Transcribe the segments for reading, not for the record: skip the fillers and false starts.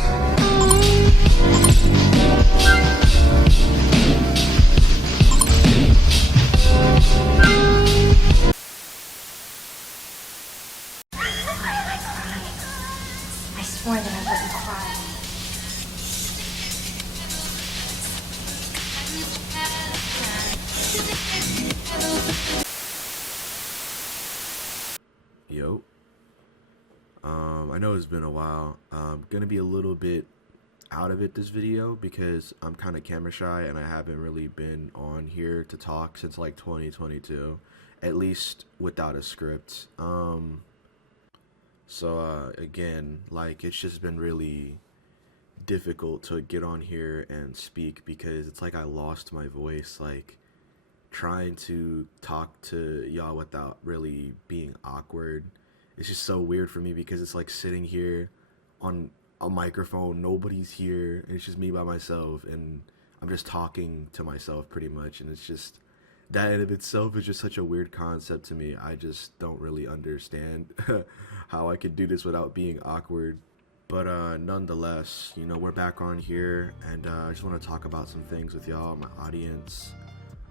I swore that I wouldn't cry. Yo. I know it's been a while. I'm gonna be a little bit out of it this video because I'm kind of camera shy and I haven't really been on here to talk since like 2022, at least without a script. Again, like it's just been really difficult to get on here and speak because it's like I lost my voice, like trying to talk to y'all without really being awkward. It's just so weird for me because it's like sitting here on a microphone, nobody's here, and it's just me by myself, and I'm just talking to myself pretty much, and it's just that in of itself is just such a weird concept to me. I just don't really understand how I could do this without being awkward. But nonetheless, you know, we're back on here, and I just want to talk about some things with y'all, my audience.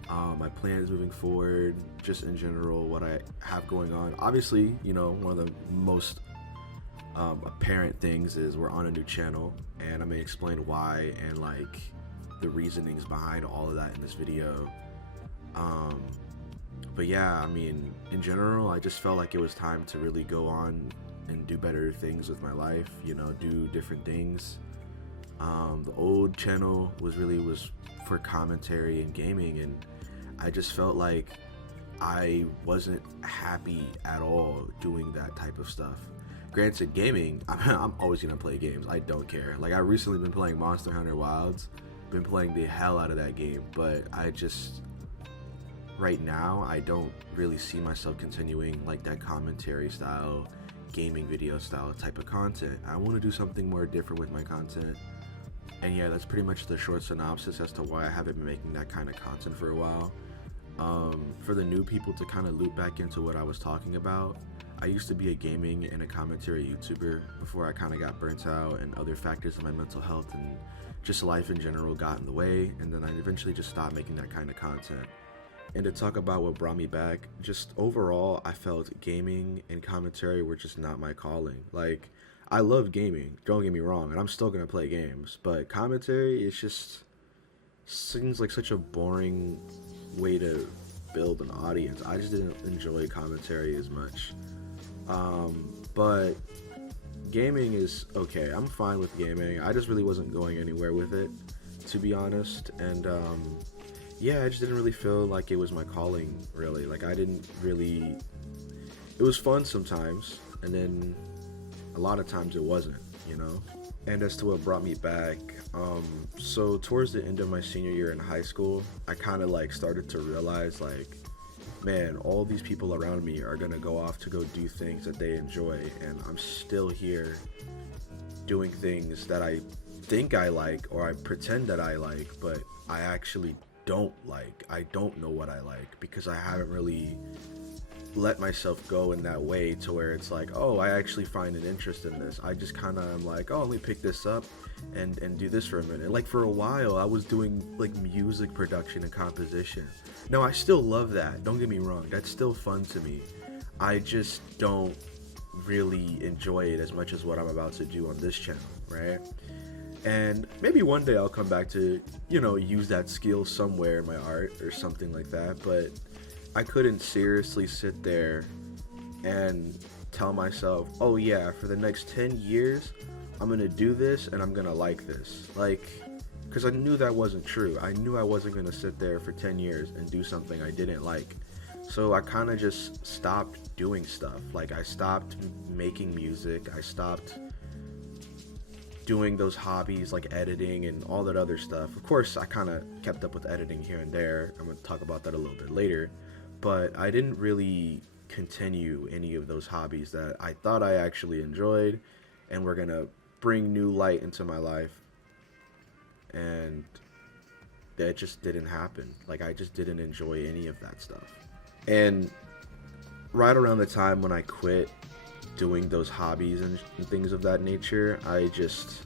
My plans moving forward, just in general, what I have going on. Obviously, you know, one of the most apparent things is we're on a new channel, and I'm gonna explain why and like the reasonings behind all of that in this video. But yeah, I mean, in general, I just felt like it was time to really go on and do better things with my life, you know, do different things. The old channel was for commentary and gaming, and I just felt like I wasn't happy at all doing that type of stuff. Granted, gaming, I'm always gonna play games. I don't care. Like, I recently been playing Monster Hunter Wilds, been playing the hell out of that game, but I just, right now, I don't really see myself continuing like that commentary style, gaming video style type of content. I want to do something more different with my content. And yeah, that's pretty much the short synopsis as to why I haven't been making that kind of content for a while. For the new people to kind of loop back into what I was talking about, I used to be a gaming and a commentary YouTuber before I kind of got burnt out and other factors of my mental health and just life in general got in the way, and then I eventually just stopped making that kind of content. And to talk about what brought me back, just overall, I felt gaming and commentary were just not my calling. Like, I love gaming, don't get me wrong, and I'm still gonna play games, but commentary, it's just seems like such a boring way to build an audience. I just didn't enjoy commentary as much. But gaming is okay. I'm fine with gaming. I just really wasn't going anywhere with it, to be honest. And yeah, I just didn't really feel like it was my calling, really. Like, I didn't really. It was fun sometimes, and then a lot of times it wasn't, you know. And as to what brought me back, so towards the end of my senior year in high school, I kind of like started to realize, like, man, all these people around me are gonna go off to go do things that they enjoy, and I'm still here doing things that I think I like, or I pretend that I like, but I actually don't like. I don't know what I like because I haven't really let myself go in that way to where it's like, oh, I actually find an interest in this. I just kind of am like, oh, let me pick this up and do this for a minute. Like, for a while I was doing like music production and composition. Now, I still love that, don't get me wrong, that's still fun to me. I just don't really enjoy it as much as what I'm about to do on this channel, right? And maybe one day I'll come back to, you know, use that skill somewhere in my art or something like that, but I couldn't seriously sit there and tell myself, oh yeah, for the next 10 years, I'm gonna do this and I'm gonna like this. Like, because I knew that wasn't true. I knew I wasn't gonna sit there for 10 years and do something I didn't like. So I kind of just stopped doing stuff. Like, I stopped making music. I stopped doing those hobbies like editing and all that other stuff. Of course, I kind of kept up with editing here and there. I'm gonna talk about that a little bit later. But I didn't really continue any of those hobbies that I thought I actually enjoyed and were gonna bring new light into my life, and that just didn't happen. Like, I just didn't enjoy any of that stuff. And right around the time when I quit doing those hobbies and things of that nature, I just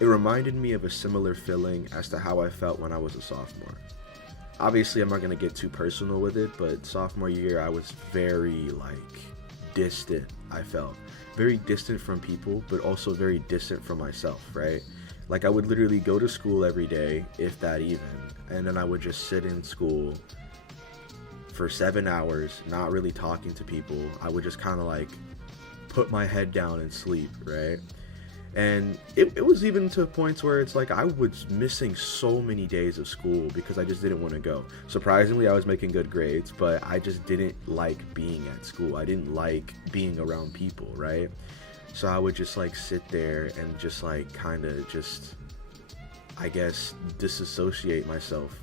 it reminded me of a similar feeling as to how I felt when I was a sophomore. Obviously, I'm not going to get too personal with it, but sophomore year, I was very, like, distant, I felt. Very distant from people, but also very distant from myself, right? Like, I would literally go to school every day, if that even, and then I would just sit in school for 7 hours, not really talking to people. I would just kind of, like, put my head down and sleep, right? And it was even to points where it's like I was missing so many days of school because I just didn't want to go. Surprisingly, I was making good grades, but I just didn't like being at school. I didn't like being around people, right? So I would just like sit there and just like kind of just, I guess, disassociate myself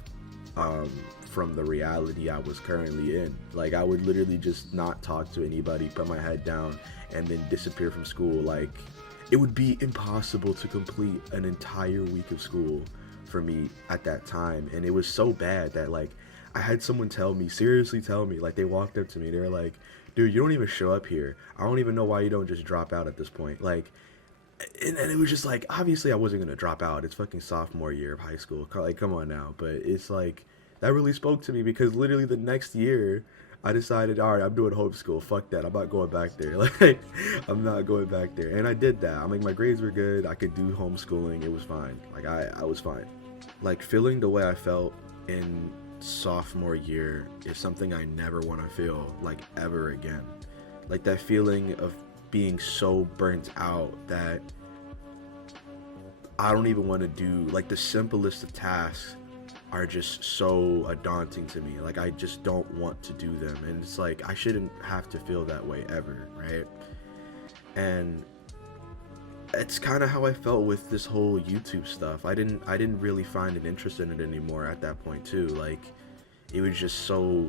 from the reality I was currently in. Like I would literally just not talk to anybody, put my head down, and then disappear from school. Like, it would be impossible to complete an entire week of school for me at that time. And it was so bad that, like, I had someone seriously tell me, like, they walked up to me, they were like, dude, you don't even show up here. I don't even know why you don't just drop out at this point. Like, and it was just like, obviously I wasn't gonna drop out. It's fucking sophomore year of high school. Like, come on now. But it's like, that really spoke to me because literally the next year, I decided, all right, I'm doing homeschool. Fuck that. I'm not going back there. Like, I'm not going back there. And I did that. I mean, my grades were good. I could do homeschooling. It was fine. Like, I was fine. Like, feeling the way I felt in sophomore year is something I never want to feel, like, ever again. Like, that feeling of being so burnt out that I don't even want to do, like, the simplest of tasks are just so daunting to me. Like, I just don't want to do them, and it's like I shouldn't have to feel that way ever, right? And it's kind of how I felt with this whole YouTube stuff. I didn't really find an interest in it anymore at that point too. Like, it was just so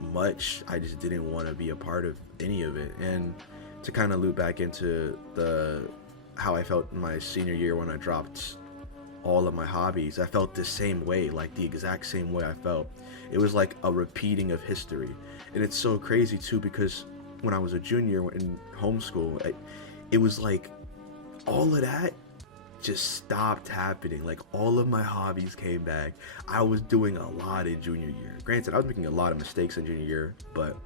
much. I just didn't want to be a part of any of it. And to kind of loop back into the how I felt in my senior year when I dropped all of my hobbies, I felt the same way, like the exact same way I felt. It was like a repeating of history. And it's so crazy too, because when I was a junior in homeschool, it was like all of that just stopped happening. Like, all of my hobbies came back. I was doing a lot in junior year. Granted, I was making a lot of mistakes in junior year, but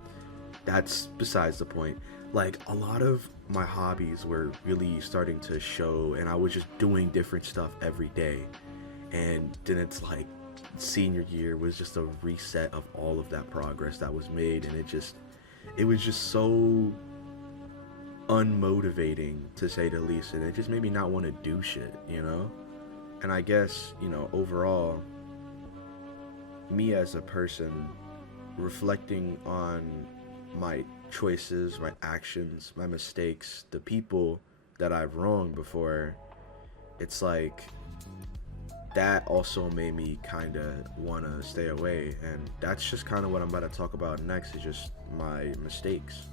that's besides the point. Like, a lot of my hobbies were really starting to show, and I was just doing different stuff every day. And then it's like senior year was just a reset of all of that progress that was made, and it was just so unmotivating, to say the least, and it just made me not want to do shit, you know? And I guess, you know, overall, me as a person, reflecting on my choices, my actions, my mistakes, the people that I've wronged before, it's like that also made me kind of want to stay away. And that's just kind of what I'm about to talk about next, is just my mistakes.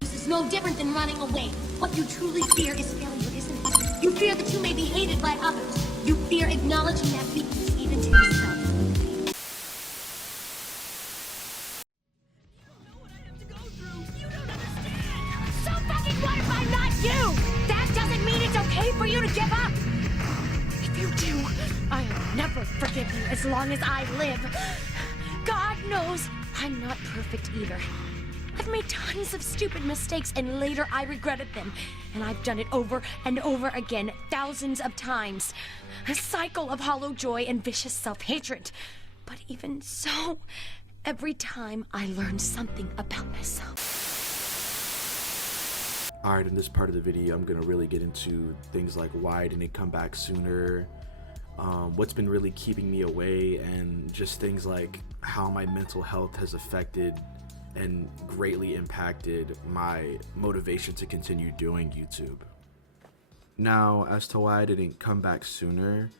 This is no different than running away. What you truly fear is failure, isn't it? You fear that you may be hated by others. You fear acknowledging that weakness even to yourself. So fucking what if I'm not you? That doesn't mean it's okay for you to give up. If you do, I'll never forgive you as long as I live. God knows I'm not perfect either. I've made tons of stupid mistakes, and later I regretted them. And I've done it over and over again, thousands of times. A cycle of hollow joy and vicious self-hatred. But even so, every time I learned something about myself. Alright, in this part of the video, I'm going to really get into things like why didn't it come back sooner, what's been really keeping me away, and just things like how my mental health has affected and greatly impacted my motivation to continue doing YouTube. Now, as to why I didn't come back sooner,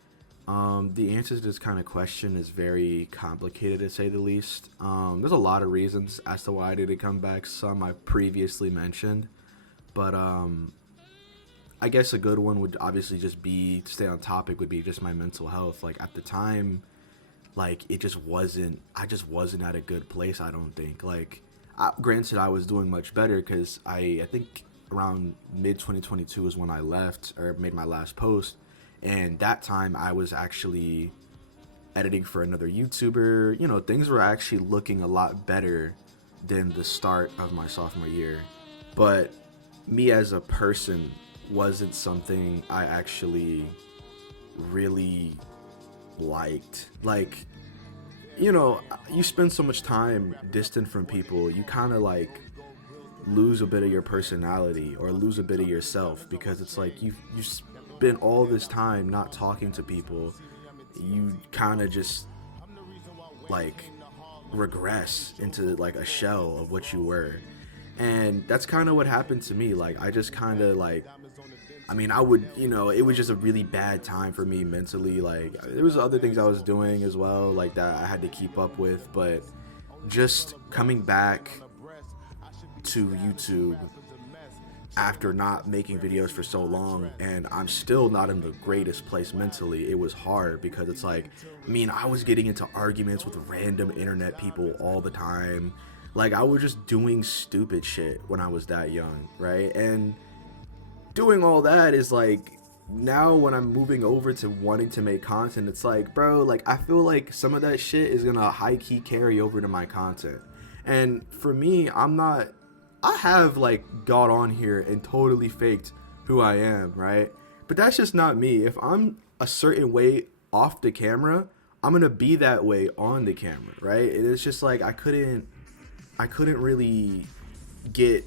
the answer to this kind of question is very complicated, to say the least. There's a lot of reasons as to why I didn't come back. Some I previously mentioned, but I guess a good one would obviously just be, to stay on topic, would be just my mental health. Like, at the time, like, I just wasn't at a good place, I don't think. Like, granted, I was doing much better because I think around mid 2022 is when I left or made my last post, and that time I was actually editing for another YouTuber. You know, things were actually looking a lot better than the start of my sophomore year. But me as a person wasn't something I actually really liked. Like, you know, you spend so much time distant from people, you kind of like lose a bit of your personality or lose a bit of yourself, because it's like you spend all this time not talking to people. You kind of just like regress into like a shell of what you were. And that's kind of what happened to me. Like, I just kind of like, I mean, I would, you know, it was just a really bad time for me mentally. Like, there was other things I was doing as well, like that I had to keep up with. But just coming back to YouTube after not making videos for so long, and I'm still not in the greatest place mentally. It was hard because it's like, I mean, I was getting into arguments with random internet people all the time. Like, I was just doing stupid shit when I was that young, right? And doing all that is like, now when I'm moving over to wanting to make content, it's like, bro, like, I feel like some of that shit is gonna high-key carry over to my content. And for me, I have like got on here and totally faked who I am, right? But that's just not me. If I'm a certain way off the camera, I'm gonna be that way on the camera, right? And it's just like I couldn't really get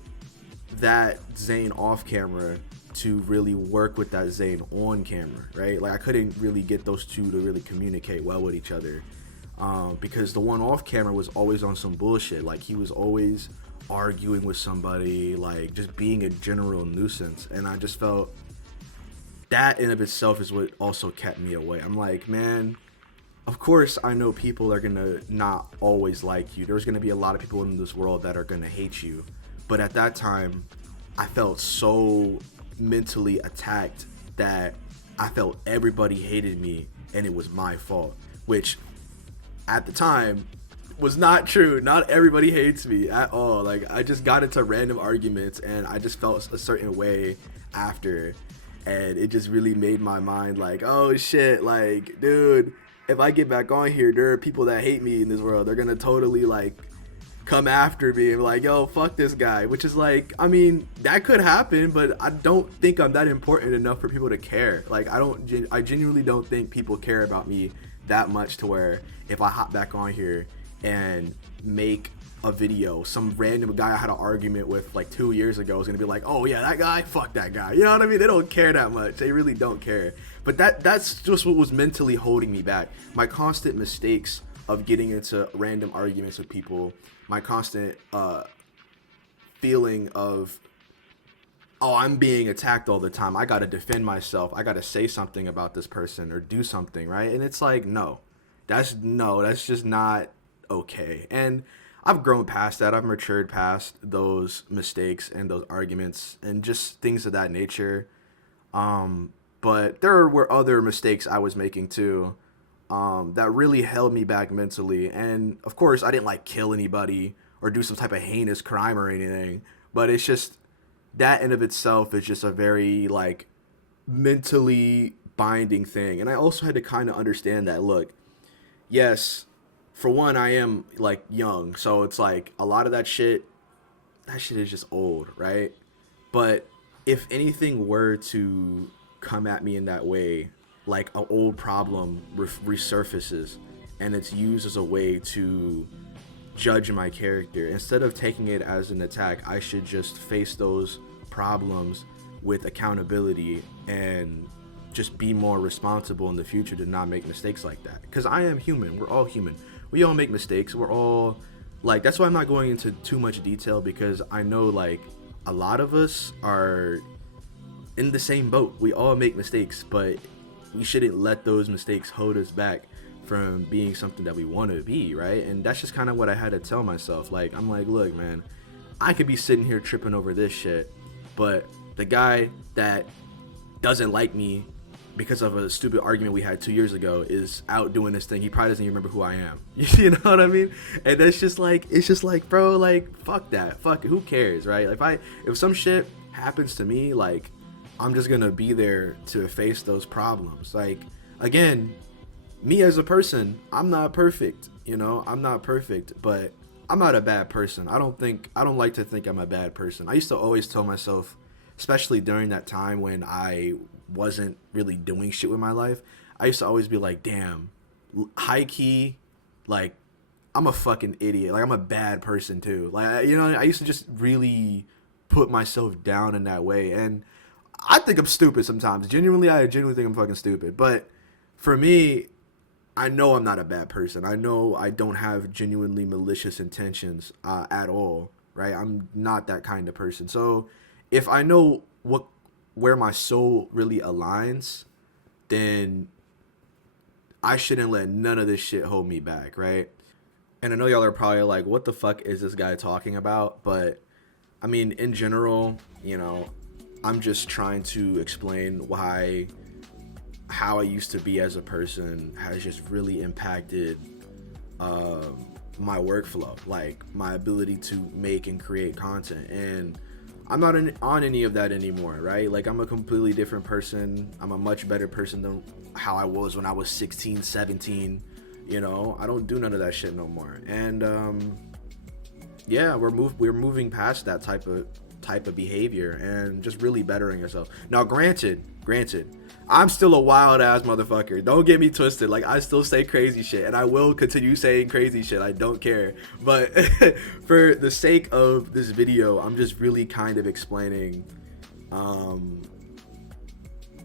that Zane off camera to really work with that Zane on camera, right? Like, I couldn't really get those two to really communicate well with each other, because the one off camera was always on some bullshit. Like, he was always arguing with somebody, like just being a general nuisance. And I just felt that in of itself is what also kept me away. I'm like, man, of course I know people are gonna not always like you. There's gonna be a lot of people in this world that are gonna hate you. But at that time, I felt so mentally attacked that I felt everybody hated me and it was my fault, which at the time was not true. Not everybody hates me at all. Like, I just got into random arguments and I just felt a certain way after, and it just really made my mind like, oh shit, like, dude, if I get back on here, there are people that hate me in this world. They're gonna totally like come after me and be like, yo, fuck this guy. Which is like, I mean, that could happen, but I don't think I'm that important enough for people to care. Like, I genuinely don't think people care about me that much to where if I hop back on here and make a video, some random guy I had an argument with like 2 years ago is gonna be like, oh yeah, that guy, fuck that guy. You know what I mean? They don't care that much. They really don't care. But that's just what was mentally holding me back. My constant mistakes of getting into random arguments with people, my constant feeling of, oh, I'm being attacked all the time, I gotta defend myself, I gotta say something about this person or do something, right? And it's like, that's just not okay. And I've grown past that. I've matured past those mistakes and those arguments and just things of that nature. But there were other mistakes I was making too, that really held me back mentally. And of course, I didn't like kill anybody or do some type of heinous crime or anything, but it's just that in of itself is just a very like mentally binding thing. And I also had to kind of understand that, look, yes, for one, I am like young, so it's like a lot of that shit is just old, right? But if anything were to come at me in that way, like an old problem resurfaces and it's used as a way to judge my character, instead of taking it as an attack, I should just face those problems with accountability and just be more responsible in the future to not make mistakes like that. Because I am human. We're all human. We all make mistakes. We're all like, that's why I'm not going into too much detail, because I know like a lot of us are in the same boat. We all make mistakes, but we shouldn't let those mistakes hold us back from being something that we want to be, right? And that's just kind of what I had to tell myself. Like, I'm like, look, man, I could be sitting here tripping over this shit, but the guy that doesn't like me because of a stupid argument we had 2 years ago is out doing this thing. He probably doesn't even remember who I am. You know what I mean? And that's just like, it's just like, bro, like, fuck that. Fuck it. Who cares, right? If some shit happens to me, like, I'm just gonna be there to face those problems. Like, again, me as a person, I'm not perfect, you know, I'm not perfect, but I'm not a bad person. I don't like to think I'm a bad person. I used to always tell myself, especially during that time when I wasn't really doing shit with my life, I used to always be like, damn, high key, like, I'm a fucking idiot. Like, I'm a bad person too. Like, you know, I used to just really put myself down in that way. And I think I'm stupid sometimes. I genuinely think I'm fucking stupid. But for me, I know I'm not a bad person. I know I don't have genuinely malicious intentions at all, right? I'm not that kind of person. So if I know where my soul really aligns, then I shouldn't let none of this shit hold me back, right? And I know y'all are probably like, what the fuck is this guy talking about? But I mean, in general, you know, I'm just trying to explain how I used to be as a person has just really impacted my workflow, like my ability to make and create content. And I'm not on any of that anymore, right? Like, I'm a completely different person. I'm a much better person than how I was when I was 16, 17. You know, I don't do none of that shit no more. And yeah, we're moving past that type of behavior and just really bettering ourselves. Now, granted, I'm still a wild ass motherfucker. Don't get me twisted. Like, I still say crazy shit, and I will continue saying crazy shit. I don't care. But for the sake of this video, I'm just really kind of explaining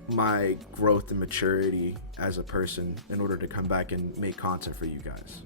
my growth and maturity as a person in order to come back and make content for you guys.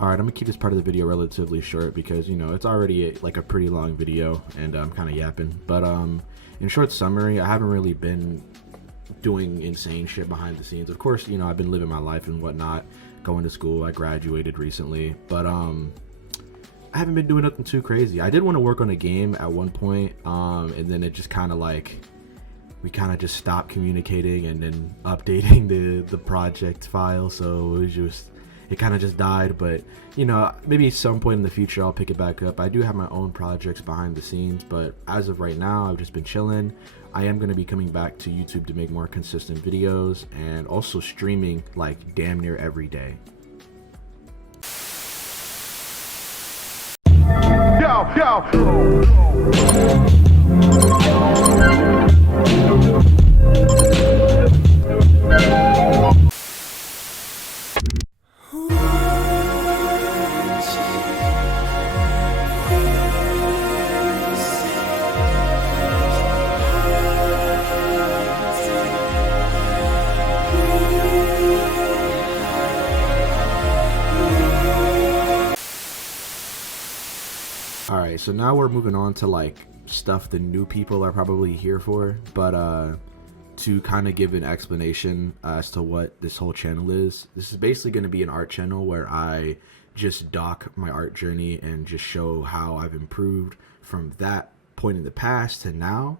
Alright, I'm gonna keep this part of the video relatively short because, you know, it's already like a pretty long video and I'm kind of yapping. But in short summary, I haven't really been doing insane shit behind the scenes. Of course, you know, I've been living my life and whatnot, going to school. I graduated recently, but I haven't been doing nothing too crazy. I did want to work on a game at one point, and then it just kind of like, we kind of just stopped communicating and then updating the project file, so it kind of just died. But, you know, maybe at some point in the future I'll pick it back up. I do have my own projects behind the scenes, but as of right now, I've just been chilling. I am going to be coming back to YouTube to make more consistent videos and also streaming like damn near every day. Alright, so now we're moving on to like stuff the new people are probably here for, but to kind of give an explanation as to what this whole channel is. This is basically going to be an art channel where I just doc my art journey and just show how I've improved from that point in the past to now.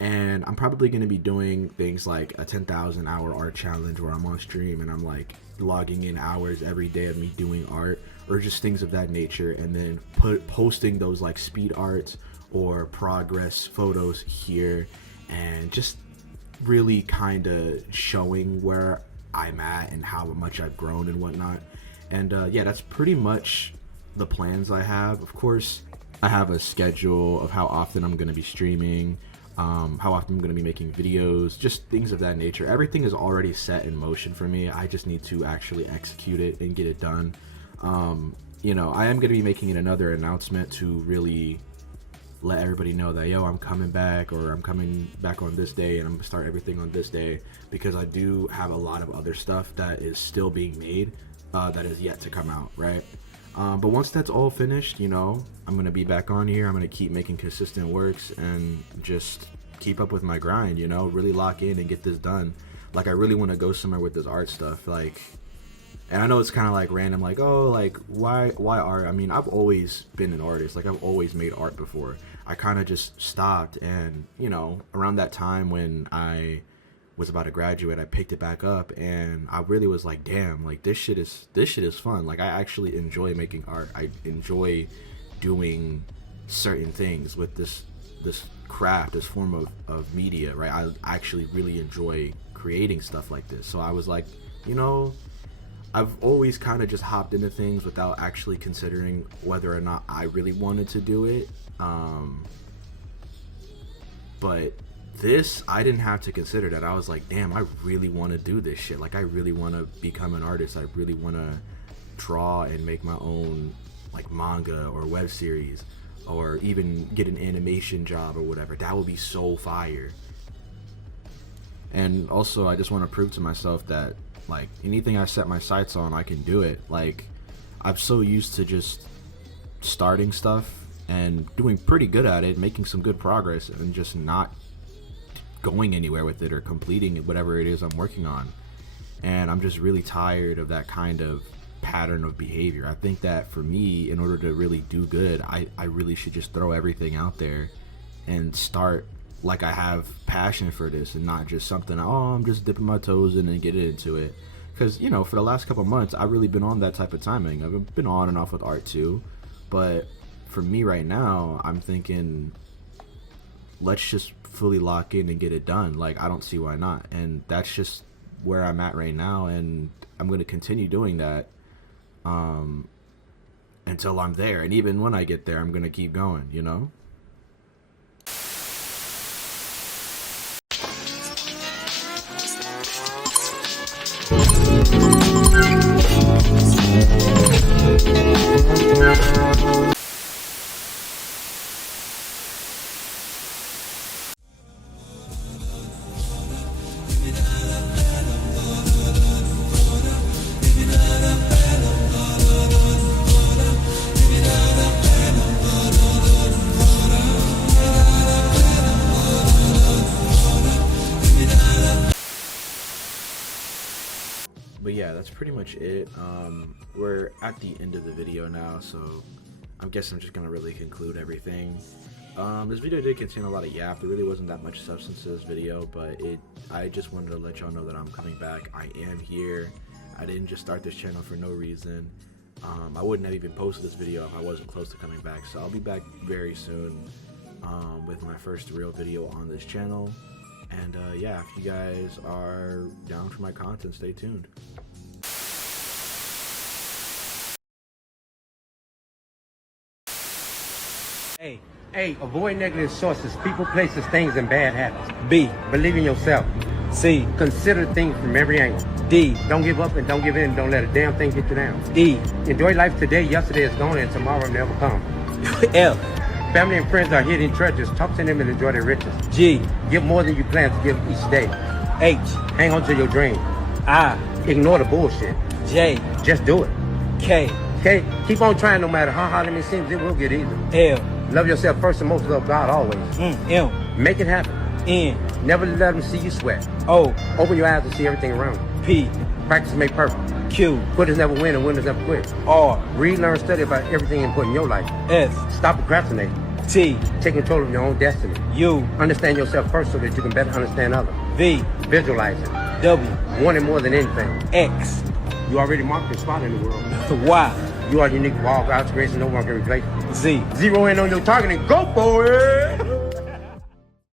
And I'm probably going to be doing things like a 10,000 hour art challenge where I'm on stream and I'm like logging in hours every day of me doing art, or just things of that nature, and then posting those like speed arts or progress photos here, and just really kind of showing where I'm at and how much I've grown and whatnot. And yeah, that's pretty much the plans I have. Of course, I have a schedule of how often I'm going to be streaming, how often I'm going to be making videos, just things of that nature. Everything is already set in motion for me. I just need to actually execute it and get it done. You know, I am going to be making another announcement to really let everybody know that, yo, I'm coming back, or I'm coming back on this day, and I'm going to start everything on this day, because I do have a lot of other stuff that is still being made that is yet to come out, right? But once that's all finished, you know, I'm gonna be back on here. I'm gonna keep making consistent works and just keep up with my grind, you know, really lock in and get this done. Like, I really want to go somewhere with this art stuff. Like, and I know it's kind of like random, like, oh, like, why art? I mean, I've always been an artist. Like, I've always made art before. I kind of just stopped, and, you know, around that time when I was about to graduate, I picked it back up, and I really was like, damn, like, this shit is fun. Like, I actually enjoy making art. I enjoy doing certain things with this craft, this form of media, right? I actually really enjoy creating stuff like this. So I was like, you know, I've always kind of just hopped into things without actually considering whether or not I really wanted to do it. But this, I didn't have to consider that. I was like, damn, I really want to do this shit. Like, I really want to become an artist. I really want to draw and make my own, like, manga or web series, or even get an animation job or whatever. That would be so fire. And also, I just want to prove to myself that, like, anything I set my sights on, I can do it. Like, I'm so used to just starting stuff and doing pretty good at it, making some good progress, and just not going anywhere with it or completing whatever it is I'm working on. And I'm just really tired of that kind of pattern of behavior. I think that for me, in order to really do good, I really should just throw everything out there and start like I have passion for this, and not just something, oh, I'm just dipping my toes in and get into it. Because, you know, for the last couple months, I've really been on that type of timing. I've been on and off with art too, but for me right now, I'm thinking, let's just fully lock in and get it done. Like, I don't see why not. And that's just where I'm at right now, and I'm going to continue doing that until I'm there. And even when I get there, I'm going to keep going, you know? But yeah, that's pretty much it. We're at the end of the video now, so I guess I'm just gonna really conclude everything. This video did contain a lot of yap. There really wasn't that much substance to this video, but I just wanted to let y'all know that I'm coming back. I am here. I didn't just start this channel for no reason. I wouldn't have even posted this video if I wasn't close to coming back, so I'll be back very soon with my first real video on this channel. And yeah, if you guys are down for my content, stay tuned. A. Avoid negative sources, people, places, things, and bad habits. B. Believe in yourself. C. Consider things from every angle. D. Don't give up and don't give in. Don't let a damn thing get you down. E. Enjoy life today. Yesterday is gone and tomorrow never comes. F. Family and friends are hidden treasures. Talk to them and enjoy their riches. G. Give more than you plan to give each day. H. Hang on to your dream. I. Ignore the bullshit. J. Just do it. K. Okay? Keep on trying no matter how hard it may seem. It will get easier. L. Love yourself first and most, love God always. M. Make it happen. N. Never let them see you sweat. O. Open your eyes and see everything around you. P. Practice make perfect. Q. Quitters never win and winners never quit. R. Read, learn, study about everything important in your life. S. Stop procrastinating. T. Take control of your own destiny. U. Understand yourself first so that you can better understand others. V. Visualize it. W. Wanting more than anything. X. You already marked your spot in the world. Y. You are unique for all God's grace and no one can replace you. Z. Zero in on your target and go for it.